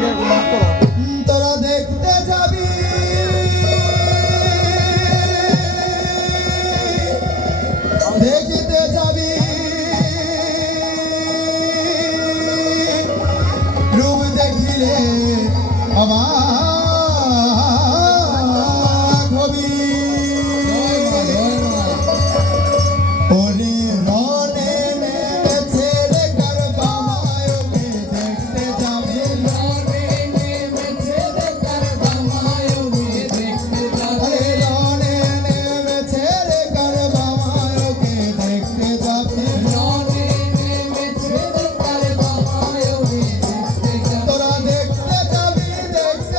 আগে মাফ করো। তোরা দেখতে যাবি দেখতে যাবি রূপ দেখিলে অবাক হবি ওরে রনে নেমেছে রে কারবা মায়োকে দেখতে যাবি রনে নেমেছে রে কারবা মায়োকে দেখতে যাবি রনে নেমেছে রে কারবা মায়োকে দেখতে যাবি রনে নেমেছে রে কারবা মায়োকে দেখতে যাবি তোরা দেখতে যাবি দেখতে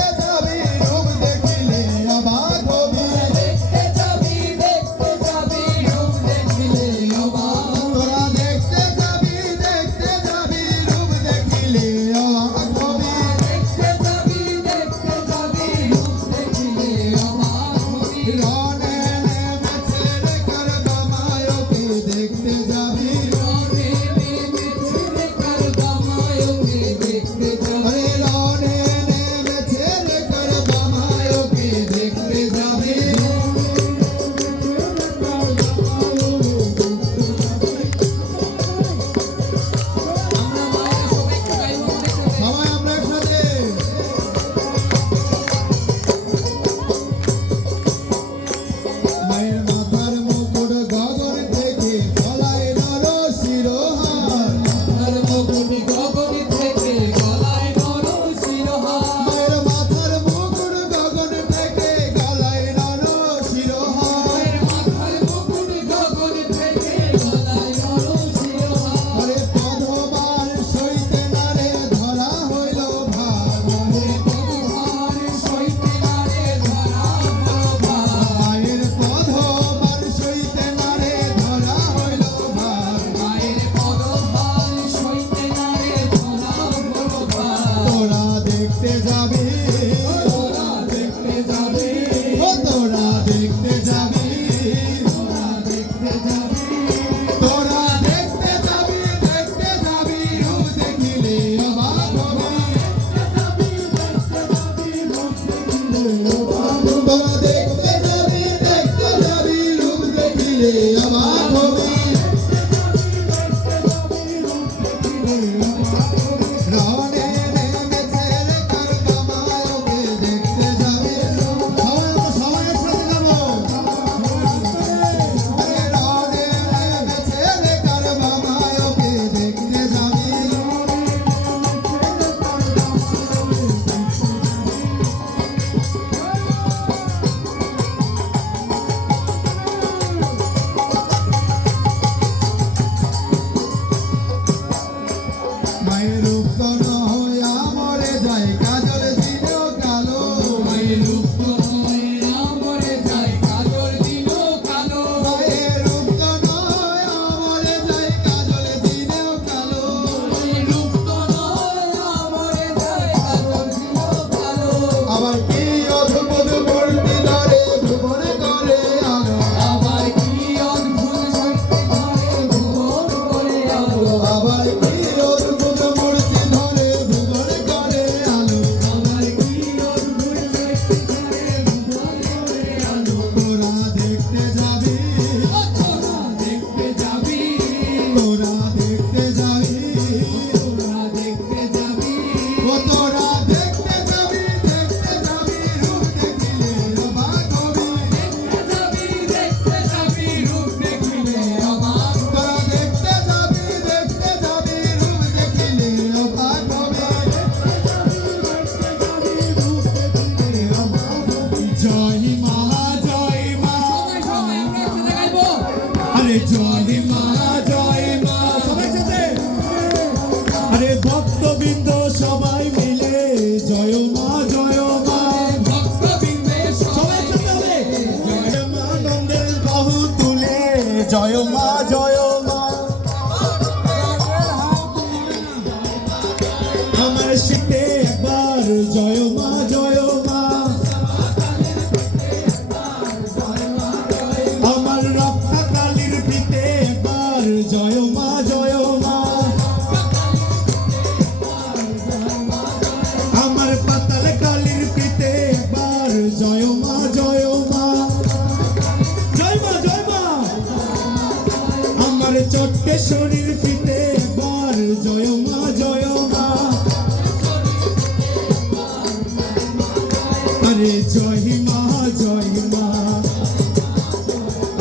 আরে জয় মা জয় মা,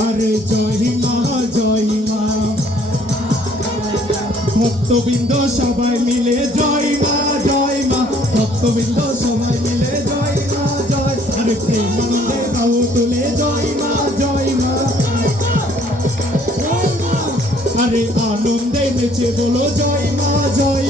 আরে জয় মা জয় মা, ভক্তবৃন্দ সবাই মিলে জয় মা জয় মা, ভক্তবৃন্দ সবাই মিলে জয় মা জয়, আরে প্রেমানন্দে গাও তুলে জয় মা জয় মা, আরে আনন্দে নেচে বলো জয় মা জয়